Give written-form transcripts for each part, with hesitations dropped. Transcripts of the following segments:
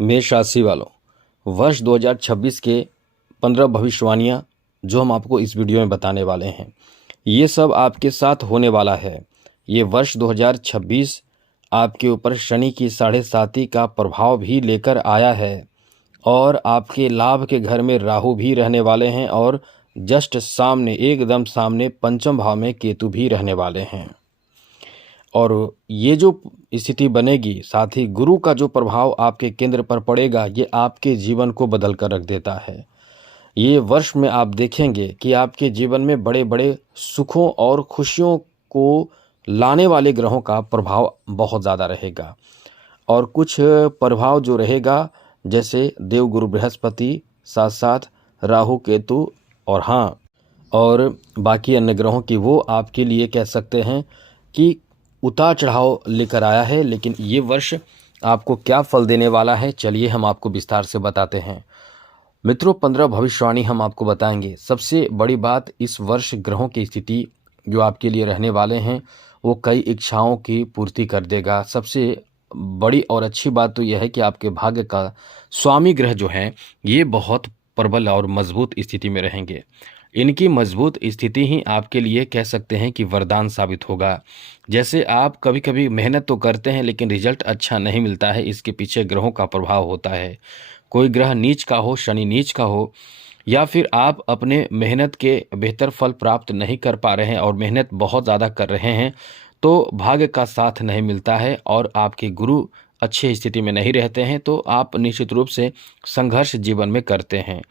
मेष राशि वालों, वर्ष 2026 के 15 भविष्यवाणियाँ जो हम आपको इस वीडियो में बताने वाले हैं, ये सब आपके साथ होने वाला है। ये वर्ष 2026 आपके ऊपर शनि की 7.5 का प्रभाव भी लेकर आया है और आपके लाभ के घर में राहु भी रहने वाले हैं और जस्ट सामने, एकदम सामने पंचम भाव में केतु भी रहने वाले हैं। और ये जो स्थिति बनेगी, साथ ही गुरु का जो प्रभाव आपके केंद्र पर पड़ेगा, ये आपके जीवन को बदल कर रख देता है। ये वर्ष में आप देखेंगे कि आपके जीवन में बड़े बड़े सुखों और खुशियों को लाने वाले ग्रहों का प्रभाव बहुत ज़्यादा रहेगा। और कुछ प्रभाव जो रहेगा, जैसे देवगुरु बृहस्पति, साथ साथ राहु केतु और बाकी अन्य ग्रहों की, वो आपके लिए कह सकते हैं कि उतार चढ़ाव लेकर आया है। लेकिन ये वर्ष आपको क्या फल देने वाला है, चलिए हम आपको विस्तार से बताते हैं। मित्रों, 15 भविष्यवाणी हम आपको बताएंगे। सबसे बड़ी बात, इस वर्ष ग्रहों की स्थिति जो आपके लिए रहने वाले हैं, वो कई इच्छाओं की पूर्ति कर देगा। सबसे बड़ी और अच्छी बात तो यह है कि आपके भाग्य का स्वामी ग्रह जो हैं, ये बहुत प्रबल और मजबूत स्थिति में रहेंगे। इनकी मजबूत स्थिति ही आपके लिए कह सकते हैं कि वरदान साबित होगा। जैसे आप कभी कभी मेहनत तो करते हैं लेकिन रिजल्ट अच्छा नहीं मिलता है, इसके पीछे ग्रहों का प्रभाव होता है। कोई ग्रह नीच का हो, शनि नीच का हो, या फिर आप अपने मेहनत के बेहतर फल प्राप्त नहीं कर पा रहे हैं और मेहनत बहुत ज़्यादा कर रहे हैं, तो भाग्य का साथ नहीं मिलता है और आपके गुरु अच्छी स्थिति में नहीं रहते हैं, तो आप निश्चित रूप से संघर्ष जीवन में करते हैं।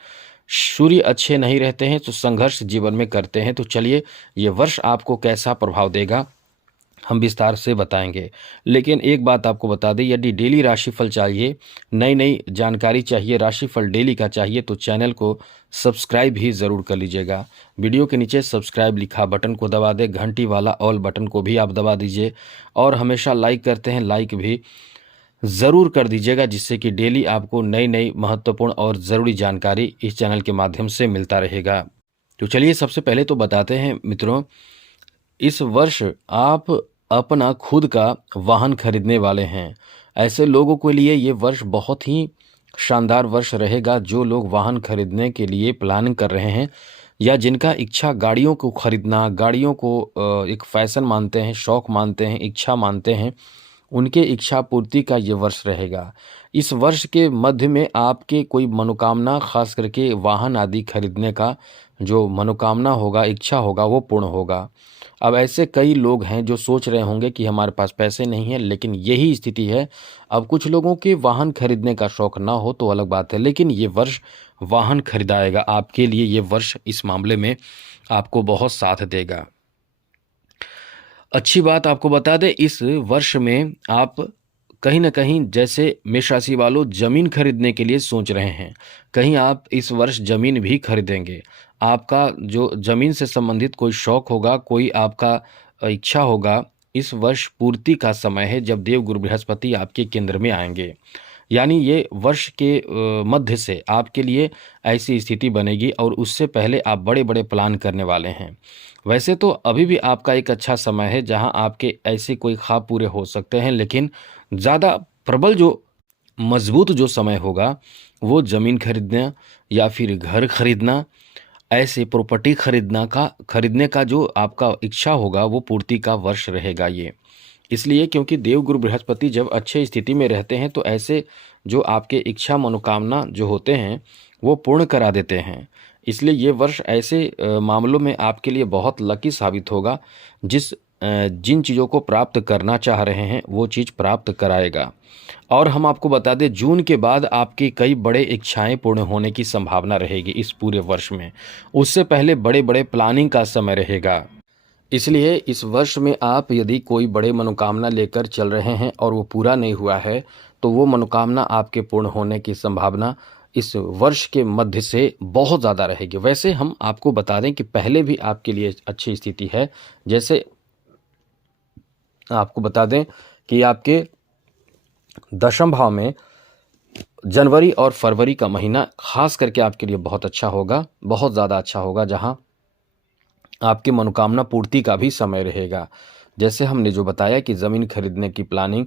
सूर्य अच्छे नहीं रहते हैं तो संघर्ष जीवन में करते हैं। तो चलिए, ये वर्ष आपको कैसा प्रभाव देगा हम विस्तार से बताएंगे। लेकिन एक बात आपको बता दें, यदि डेली राशिफल चाहिए, नई नई जानकारी चाहिए, राशिफल डेली का चाहिए, तो चैनल को सब्सक्राइब भी ज़रूर कर लीजिएगा। वीडियो के नीचे सब्सक्राइब लिखा बटन को दबा दें, घंटी वाला ऑल बटन को भी आप दबा दीजिए और हमेशा लाइक करते हैं, लाइक भी ज़रूर कर दीजिएगा, जिससे कि डेली आपको नई नई महत्वपूर्ण और ज़रूरी जानकारी इस चैनल के माध्यम से मिलता रहेगा। तो चलिए, सबसे पहले तो बताते हैं मित्रों, इस वर्ष आप अपना खुद का वाहन खरीदने वाले हैं। ऐसे लोगों के लिए ये वर्ष बहुत ही शानदार वर्ष रहेगा। जो लोग वाहन खरीदने के लिए प्लानिंग कर रहे हैं या जिनका इच्छा गाड़ियों को खरीदना, गाड़ियों को एक फैशन मानते हैं, शौक़ मानते हैं, इच्छा मानते हैं, उनके इच्छा पूर्ति का ये वर्ष रहेगा। इस वर्ष के मध्य में आपके कोई मनोकामना, खास करके वाहन आदि खरीदने का जो मनोकामना होगा, इच्छा होगा, वो पूर्ण होगा। अब ऐसे कई लोग हैं जो सोच रहे होंगे कि हमारे पास पैसे नहीं है, लेकिन यही स्थिति है। अब कुछ लोगों के वाहन खरीदने का शौक़ ना हो तो अलग बात है, लेकिन ये वर्ष वाहन खरीदाएगा आपके लिए। ये वर्ष इस मामले में आपको बहुत साथ देगा। अच्छी बात आपको बता दें, इस वर्ष में आप कहीं ना कहीं, जैसे मेष राशि वालों ज़मीन खरीदने के लिए सोच रहे हैं, कहीं आप इस वर्ष ज़मीन भी खरीदेंगे। आपका जो ज़मीन से संबंधित कोई शौक़ होगा, कोई आपका इच्छा होगा, इस वर्ष पूर्ति का समय है जब देवगुरु बृहस्पति आपके केंद्र में आएंगे। यानी ये वर्ष के मध्य से आपके लिए ऐसी स्थिति बनेगी और उससे पहले आप बड़े बड़े प्लान करने वाले हैं। वैसे तो अभी भी आपका एक अच्छा समय है जहां आपके ऐसे कोई ख्वाब पूरे हो सकते हैं, लेकिन ज़्यादा प्रबल जो मजबूत जो समय होगा, वो ज़मीन खरीदना या फिर घर खरीदना, ऐसे प्रॉपर्टी खरीदने का जो आपका इच्छा होगा, वो पूर्ति का वर्ष रहेगा ये। इसलिए क्योंकि देवगुरु बृहस्पति जब अच्छे स्थिति में रहते हैं तो ऐसे जो आपके इच्छा मनोकामना जो होते हैं वो पूर्ण करा देते हैं। इसलिए ये वर्ष ऐसे मामलों में आपके लिए बहुत लकी साबित होगा। जिन चीज़ों को प्राप्त करना चाह रहे हैं वो चीज़ प्राप्त कराएगा। और हम आपको बता दें, जून के बाद आपकी कई बड़े इच्छाएं पूर्ण होने की संभावना रहेगी इस पूरे वर्ष में। उससे पहले बड़े बड़े प्लानिंग का समय रहेगा। इसलिए इस वर्ष में आप यदि कोई बड़े मनोकामना लेकर चल रहे हैं और वो पूरा नहीं हुआ है, तो वो मनोकामना आपके पूर्ण होने की संभावना इस वर्ष के मध्य से बहुत ज़्यादा रहेगी। वैसे हम आपको बता दें कि पहले भी आपके लिए अच्छी स्थिति है। जैसे आपको बता दें कि आपके दशम भाव में जनवरी और फरवरी का महीना खास करके आपके लिए बहुत अच्छा होगा, बहुत ज़्यादा अच्छा होगा, जहां आपकी मनोकामना पूर्ति का भी समय रहेगा। जैसे हमने जो बताया कि ज़मीन खरीदने की प्लानिंग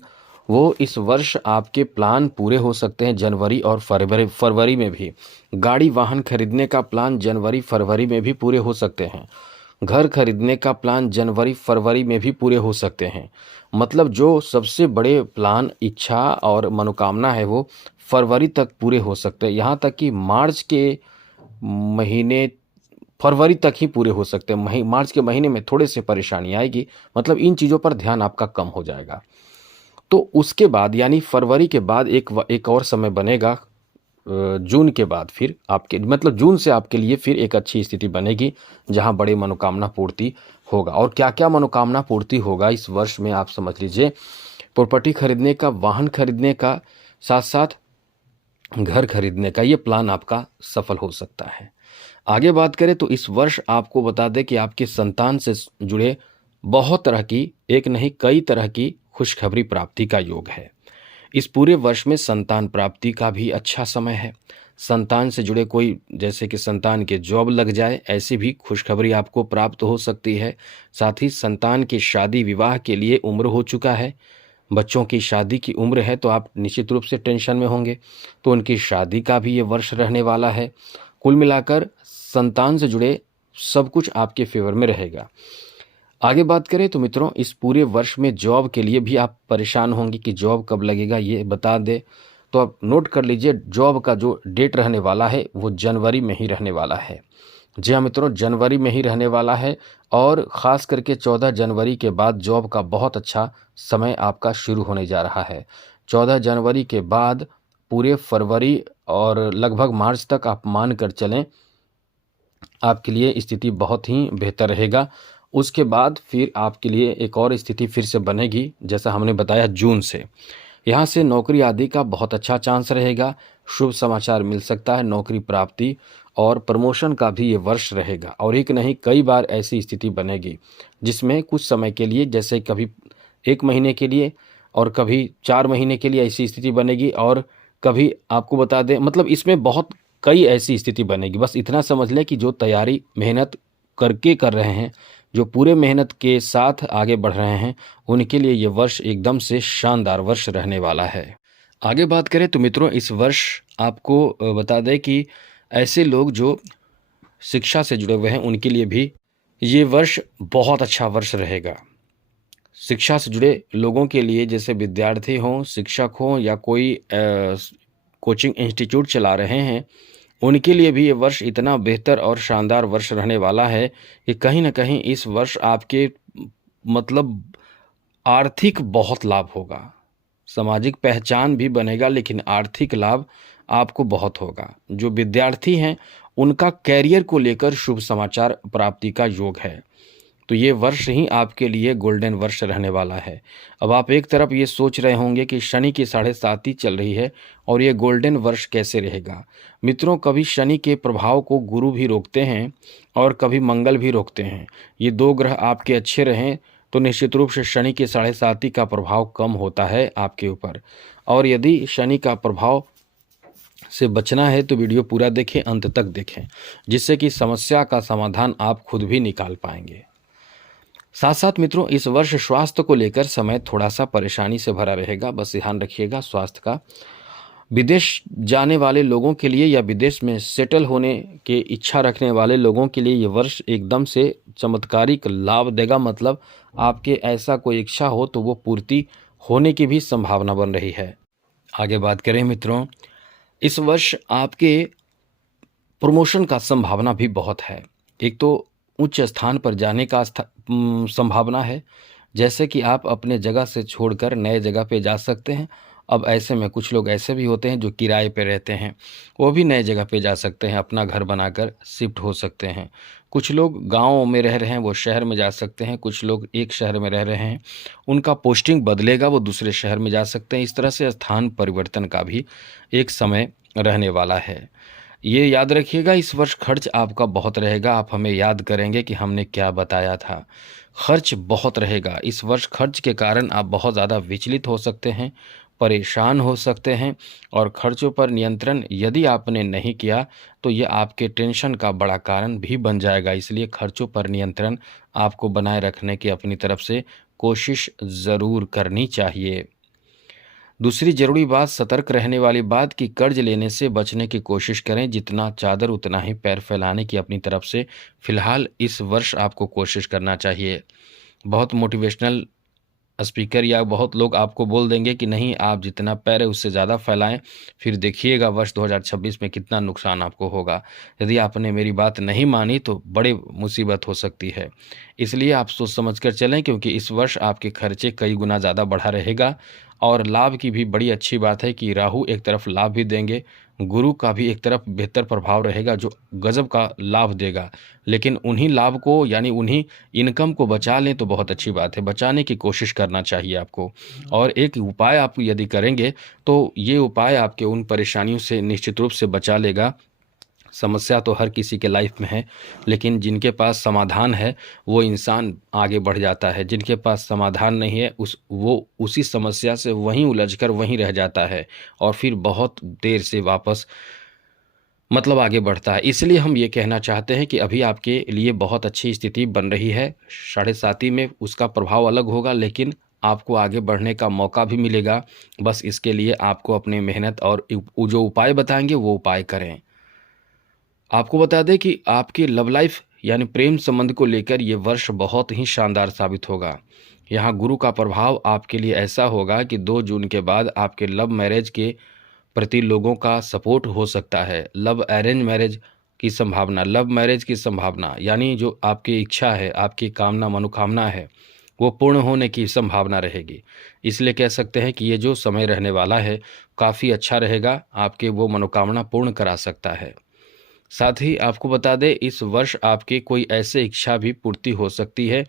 वो इस वर्ष आपके प्लान पूरे हो सकते हैं जनवरी और फरवरी में भी। गाड़ी वाहन खरीदने का प्लान जनवरी फरवरी में भी पूरे हो सकते हैं। घर खरीदने का प्लान जनवरी फरवरी में भी पूरे हो सकते हैं। मतलब जो सबसे बड़े प्लान, इच्छा और मनोकामना है वो फरवरी तक पूरे हो सकते हैं। यहाँ तक कि मार्च के महीने, फरवरी तक ही पूरे हो सकते हैं। मार्च के महीने में थोड़े से परेशानी आएगी, मतलब इन चीज़ों पर ध्यान आपका कम हो जाएगा। तो उसके बाद यानी फरवरी के बाद एक और समय बनेगा जून के बाद, फिर आपके मतलब जून से आपके लिए फिर एक अच्छी स्थिति बनेगी जहां बड़ी मनोकामना पूर्ति होगा। और क्या क्या मनोकामना पूर्ति होगा इस वर्ष में आप समझ लीजिए। प्रॉपर्टी खरीदने का, वाहन खरीदने का, साथ साथ घर खरीदने का, ये प्लान आपका सफल हो सकता है। आगे बात करें तो इस वर्ष आपको बता दें कि आपके संतान से जुड़े बहुत तरह की, एक नहीं कई तरह की खुशखबरी प्राप्ति का योग है। इस पूरे वर्ष में संतान प्राप्ति का भी अच्छा समय है। संतान से जुड़े कोई, जैसे कि संतान के जॉब लग जाए, ऐसी भी खुशखबरी आपको प्राप्त हो सकती है। साथ ही संतान की शादी विवाह के लिए उम्र हो चुका है, बच्चों की शादी की उम्र है, तो आप निश्चित रूप से टेंशन में होंगे, तो उनकी शादी का भी ये वर्ष रहने वाला है। कुल मिलाकर संतान से जुड़े सब कुछ आपके फेवर में रहेगा। आगे बात करें तो मित्रों, इस पूरे वर्ष में जॉब के लिए भी आप परेशान होंगे कि जॉब कब लगेगा, ये बता दे। तो आप नोट कर लीजिए, जॉब का जो डेट रहने वाला है वो जनवरी में ही रहने वाला है। जी हाँ मित्रों, जनवरी में ही रहने वाला है। और ख़ास करके 14 जनवरी के बाद जॉब का बहुत अच्छा समय आपका शुरू होने जा रहा है। 14 जनवरी के बाद पूरे फरवरी और लगभग मार्च तक आप मान कर चलें, आपके लिए स्थिति बहुत ही बेहतर रहेगा। उसके बाद फिर आपके लिए एक और स्थिति फिर से बनेगी, जैसा हमने बताया जून से। यहाँ से नौकरी आदि का बहुत अच्छा चांस रहेगा, शुभ समाचार मिल सकता है, नौकरी प्राप्ति और प्रमोशन का भी ये वर्ष रहेगा। और एक नहीं कई बार ऐसी स्थिति बनेगी जिसमें कुछ समय के लिए, जैसे कभी 1 महीने के लिए और कभी 4 महीने के लिए ऐसी स्थिति बनेगी, और कभी आपको बता दें, मतलब इसमें बहुत कई ऐसी स्थिति बनेगी। बस इतना समझ लें कि जो तैयारी मेहनत करके कर रहे हैं, जो पूरे मेहनत के साथ आगे बढ़ रहे हैं, उनके लिए ये वर्ष एकदम से शानदार वर्ष रहने वाला है। आगे बात करें तो मित्रों, इस वर्ष आपको बता दें कि ऐसे लोग जो शिक्षा से जुड़े हुए हैं उनके लिए भी ये वर्ष बहुत अच्छा वर्ष रहेगा। शिक्षा से जुड़े लोगों के लिए, जैसे विद्यार्थी हों, शिक्षक हों या कोई कोचिंग इंस्टीट्यूट चला रहे हैं, उनके लिए भी ये वर्ष इतना बेहतर और शानदार वर्ष रहने वाला है कि कहीं ना कहीं इस वर्ष आपके मतलब आर्थिक बहुत लाभ होगा। सामाजिक पहचान भी बनेगा, लेकिन आर्थिक लाभ आपको बहुत होगा। जो विद्यार्थी हैं उनका कैरियर को लेकर शुभ समाचार प्राप्ति का योग है। तो ये वर्ष ही आपके लिए गोल्डन वर्ष रहने वाला है। अब आप एक तरफ ये सोच रहे होंगे कि शनि की 7.5 चल रही है और ये गोल्डन वर्ष कैसे रहेगा। मित्रों, कभी शनि के प्रभाव को गुरु भी रोकते हैं और कभी मंगल भी रोकते हैं। ये 2 ग्रह आपके अच्छे रहें तो निश्चित रूप से शनि के 7.5 का प्रभाव कम होता है आपके ऊपर। और यदि शनि का प्रभाव से बचना है तो वीडियो पूरा देखें, अंत तक देखें, जिससे कि समस्या का समाधान आप खुद भी निकाल पाएंगे। साथ साथ मित्रों, इस वर्ष स्वास्थ्य को लेकर समय थोड़ा सा परेशानी से भरा रहेगा, बस ध्यान रखिएगा स्वास्थ्य का। विदेश जाने वाले लोगों के लिए या विदेश में सेटल होने की इच्छा रखने वाले लोगों के लिए ये वर्ष एकदम से चमत्कारिक लाभ देगा। मतलब आपके ऐसा कोई इच्छा हो तो वो पूर्ति होने की भी संभावना बन रही है। आगे बात करें मित्रों, इस वर्ष आपके प्रमोशन का संभावना भी बहुत है। एक तो उच्च स्थान पर जाने का संभावना है, जैसे कि आप अपने जगह से छोड़कर नए जगह पे जा सकते हैं। अब ऐसे में कुछ लोग ऐसे भी होते हैं जो किराए पे रहते हैं, वो भी नए जगह पे जा सकते हैं, अपना घर बनाकर शिफ्ट हो सकते हैं। कुछ लोग गाँव में रह रहे हैं, वो शहर में जा सकते हैं। कुछ लोग एक शहर में रह रहे हैं, उनका पोस्टिंग बदलेगा, वो दूसरे शहर में जा सकते हैं। इस तरह से स्थान परिवर्तन का भी एक समय रहने वाला है। ये याद रखिएगा, इस वर्ष खर्च आपका बहुत रहेगा। आप हमें याद करेंगे कि हमने क्या बताया था। खर्च बहुत रहेगा इस वर्ष। खर्च के कारण आप बहुत ज़्यादा विचलित हो सकते हैं, परेशान हो सकते हैं। और खर्चों पर नियंत्रण यदि आपने नहीं किया तो ये आपके टेंशन का बड़ा कारण भी बन जाएगा। इसलिए खर्चों पर नियंत्रण आपको बनाए रखने की अपनी तरफ से कोशिश ज़रूर करनी चाहिए। दूसरी जरूरी बात, सतर्क रहने वाली बात कि कर्ज लेने से बचने की कोशिश करें। जितना चादर उतना ही पैर फैलाने की अपनी तरफ से फिलहाल इस वर्ष आपको कोशिश करना चाहिए। बहुत मोटिवेशनल स्पीकर या बहुत लोग आपको बोल देंगे कि नहीं, आप जितना पैर है उससे ज़्यादा फैलाएं, फिर देखिएगा वर्ष 2026 में कितना नुकसान आपको होगा। यदि आपने मेरी बात नहीं मानी तो बड़े मुसीबत हो सकती है। इसलिए आप सोच समझ कर चलें, क्योंकि इस वर्ष आपके खर्चे कई गुना ज़्यादा बढ़ा रहेगा। और लाभ की भी बड़ी अच्छी बात है कि राहु एक तरफ लाभ भी देंगे, गुरु का भी एक तरफ बेहतर प्रभाव रहेगा जो गजब का लाभ देगा। लेकिन उन्हीं लाभ को यानी उन्हीं इनकम को बचा लें तो बहुत अच्छी बात है, बचाने की कोशिश करना चाहिए आपको। और एक उपाय आप यदि करेंगे तो ये उपाय आपके उन परेशानियों से निश्चित रूप से बचा लेगा। समस्या तो हर किसी के लाइफ में है, लेकिन जिनके पास समाधान है वो इंसान आगे बढ़ जाता है। जिनके पास समाधान नहीं है वो उसी समस्या से वहीं उलझकर वहीं रह जाता है और फिर बहुत देर से वापस आगे बढ़ता है। इसलिए हम ये कहना चाहते हैं कि अभी आपके लिए बहुत अच्छी स्थिति बन रही है। 7.5 में उसका प्रभाव अलग होगा, लेकिन आपको आगे बढ़ने का मौका भी मिलेगा। बस इसके लिए आपको अपनी मेहनत और जो उपाय बताएंगे वो उपाय करें। आपको बता दें कि आपकी लव लाइफ यानी प्रेम संबंध को लेकर ये वर्ष बहुत ही शानदार साबित होगा। यहाँ गुरु का प्रभाव आपके लिए ऐसा होगा कि 2 जून के बाद आपके लव मैरिज के प्रति लोगों का सपोर्ट हो सकता है। लव अरेंज मैरिज की संभावना, लव मैरिज की संभावना यानी जो आपकी इच्छा है, आपकी कामना मनोकामना है, वो पूर्ण होने की संभावना रहेगी। इसलिए कह सकते हैं कि ये जो समय रहने वाला है काफ़ी अच्छा रहेगा, आपके वो मनोकामना पूर्ण करा सकता है। साथ ही आपको बता दें, इस वर्ष आपकी कोई ऐसे इच्छा भी पूर्ति हो सकती है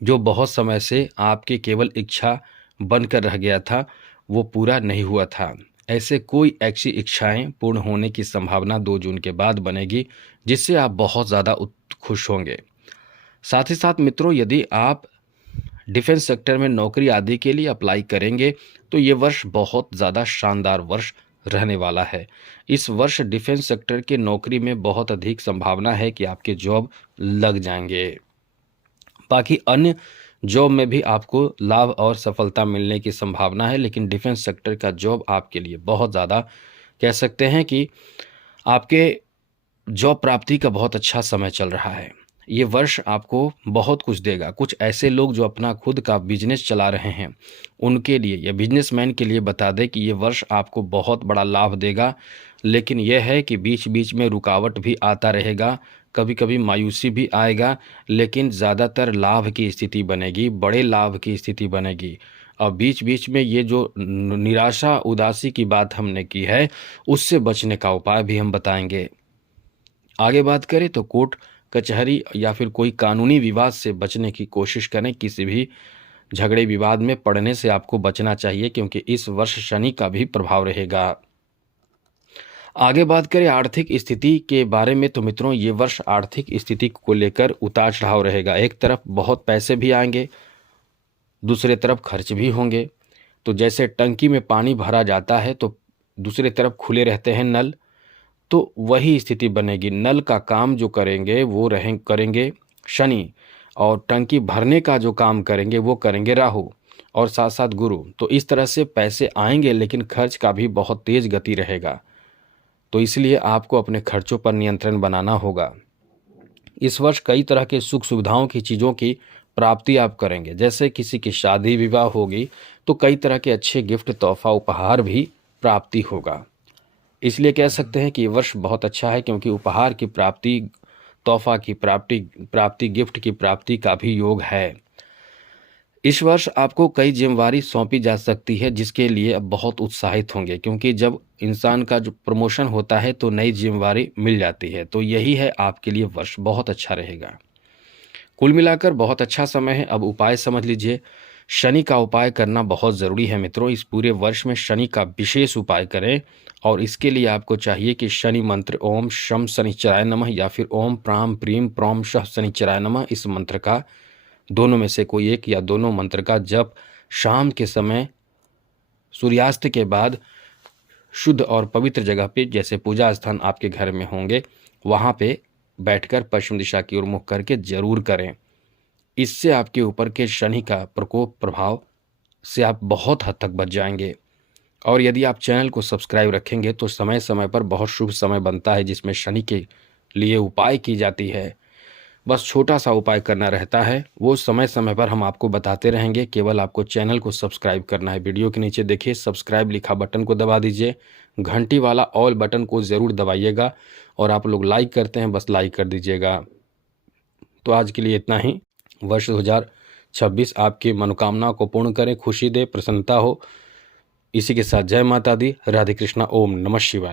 जो बहुत समय से आपकी केवल इच्छा बनकर रह गया था, वो पूरा नहीं हुआ था। ऐसे कोई ऐसी इच्छाएं पूर्ण होने की संभावना 2 जून के बाद बनेगी, जिससे आप बहुत ज़्यादा खुश होंगे। साथ ही साथ मित्रों, यदि आप डिफेंस सेक्टर में नौकरी आदि के लिए अप्लाई करेंगे तो ये वर्ष बहुत ज़्यादा शानदार वर्ष रहने वाला है। इस वर्ष डिफेंस सेक्टर के नौकरी में बहुत अधिक संभावना है कि आपके जॉब लग जाएंगे। बाकी अन्य जॉब में भी आपको लाभ और सफलता मिलने की संभावना है, लेकिन डिफेंस सेक्टर का जॉब आपके लिए बहुत ज़्यादा कह सकते हैं कि आपके जॉब प्राप्ति का बहुत अच्छा समय चल रहा है। ये वर्ष आपको बहुत कुछ देगा। कुछ ऐसे लोग जो अपना खुद का बिजनेस चला रहे हैं उनके लिए या बिजनेसमैन के लिए बता दें कि ये वर्ष आपको बहुत बड़ा लाभ देगा, लेकिन यह है कि बीच बीच में रुकावट भी आता रहेगा, कभी कभी मायूसी भी आएगा, लेकिन ज़्यादातर लाभ की स्थिति बनेगी, बड़े लाभ की स्थिति बनेगी। और बीच बीच में ये जो निराशा उदासी की बात हमने की है उससे बचने का उपाय भी हम बताएंगे। आगे बात करें तो कोर्ट कचहरी या फिर कोई कानूनी विवाद से बचने की कोशिश करें। किसी भी झगड़े विवाद में पड़ने से आपको बचना चाहिए, क्योंकि इस वर्ष शनि का भी प्रभाव रहेगा। आगे बात करें आर्थिक स्थिति के बारे में तो मित्रों, ये वर्ष आर्थिक स्थिति को लेकर उतार चढ़ाव रहेगा। एक तरफ बहुत पैसे भी आएंगे, दूसरे तरफ खर्च भी होंगे। तो जैसे टंकी में पानी भरा जाता है तो दूसरे तरफ खुले रहते हैं नल, तो वही स्थिति बनेगी। नल का काम जो करेंगे वो करेंगे शनि, और टंकी भरने का जो काम करेंगे वो करेंगे राहु और साथ साथ गुरु। तो इस तरह से पैसे आएंगे, लेकिन खर्च का भी बहुत तेज गति रहेगा। तो इसलिए आपको अपने खर्चों पर नियंत्रण बनाना होगा। इस वर्ष कई तरह के सुख सुविधाओं की चीज़ों की प्राप्ति आप करेंगे। जैसे किसी की शादी विवाह होगी तो कई तरह के अच्छे गिफ्ट तोहफा उपहार भी प्राप्ति होगा। इसलिए कह सकते हैं कि ये वर्ष बहुत अच्छा है, क्योंकि उपहार की प्राप्ति, तोहफा की प्राप्ति, गिफ्ट की प्राप्ति का भी योग है। इस वर्ष आपको कई जिम्मेवारी सौंपी जा सकती है, जिसके लिए अब बहुत उत्साहित होंगे, क्योंकि जब इंसान का जो प्रमोशन होता है तो नई जिम्मेवारी मिल जाती है। तो यही है आपके लिए वर्ष बहुत अच्छा रहेगा। कुल मिलाकर बहुत अच्छा समय है। अब उपाय समझ लीजिए। शनि का उपाय करना बहुत ज़रूरी है मित्रों। इस पूरे वर्ष में शनि का विशेष उपाय करें, और इसके लिए आपको चाहिए कि शनि मंत्र ओम शम शनिचराय नमः या फिर ओम प्राम प्रीम प्रोम शह शनिचराय नमः, इस मंत्र का दोनों में से कोई एक या दोनों मंत्र का जप शाम के समय सूर्यास्त के बाद शुद्ध और पवित्र जगह पे, जैसे पूजा स्थान आपके घर में होंगे, वहाँ पे बैठकर पश्चिम दिशा की ओर मुख करके जरूर करें। इससे आपके ऊपर के शनि का प्रकोप प्रभाव से आप बहुत हद तक बच जाएंगे। और यदि आप चैनल को सब्सक्राइब रखेंगे तो समय समय पर बहुत शुभ समय बनता है जिसमें शनि के लिए उपाय की जाती है। बस छोटा सा उपाय करना रहता है, वो समय समय पर हम आपको बताते रहेंगे। केवल आपको चैनल को सब्सक्राइब करना है। वीडियो के नीचे देखिए सब्सक्राइब लिखा बटन को दबा दीजिए, घंटी वाला ऑल बटन को ज़रूर दबाइएगा, और आप लोग लाइक करते हैं बस लाइक कर दीजिएगा। तो आज के लिए इतना ही। वर्ष 2026 आपकी मनोकामना को पूर्ण करे, खुशी दे, प्रसन्नता हो। इसी के साथ जय माता दी, राधे कृष्णा, ओम नमः शिवाय।